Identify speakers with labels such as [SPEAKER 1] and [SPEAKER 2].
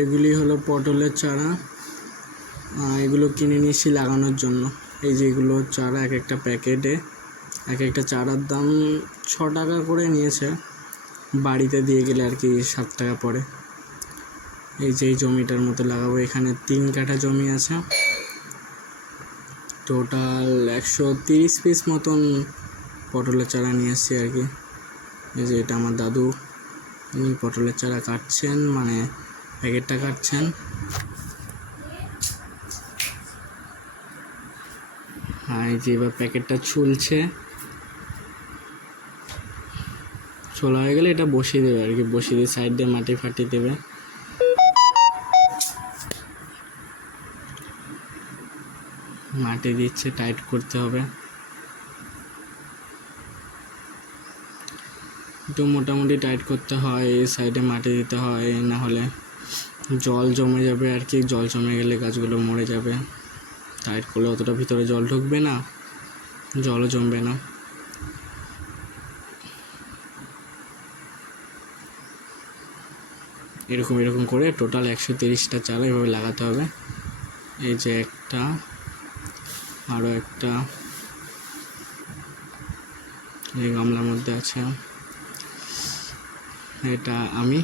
[SPEAKER 1] এগুলি হলো পটলের চারা এগুলো কিনে নিয়েছি লাগানোর জন্য। এই যে এগুলো চারা, এক একটা প্যাকেটে। এক একটা চারার দাম ছ টাকা করে নিয়েছে। বাড়িতে দিয়ে গেলে আর কি সাত টাকা পড়ে। এই যে এই জমিটার মতো লাগাবো। এখানে তিন কাঠা জমি আছে। টোটাল একশো তিরিশ পিস মতন পটলের চারা নিয়ে এসছি আর কি। এই যে এটা আমার দাদু পটলের চারা কাটছেন। মানে প্যাকেটটা কাটছেন। হ্যাঁ এই যে এবার প্যাকেটটা ছুলছে। ছোলা হয়ে গেলে এটা বসিয়ে দেবে আর কি, বসিয়ে দিয়ে সাইড দিয়ে মাটি ফাটি দেবে। মাটি দিচ্ছে টাইট করতে হবে। একটু মোটামুটি টাইট করতে হয়, এই সাইডে মাটি দিতে হয়, না হলে জল জমে যাবে আর কি, জল জমে গেলে গাছগুলো মরে যাবে। টাইট করলে অতটা ভিতরে জল ঢুকবে না, জলও জমবে না। এরকম এরকম করে টোটাল একশো তিরিশটা চারা এভাবে লাগাতে হবে। এই যে একটা আরও একটা, এই গামলার মধ্যে আছে। এটা আমি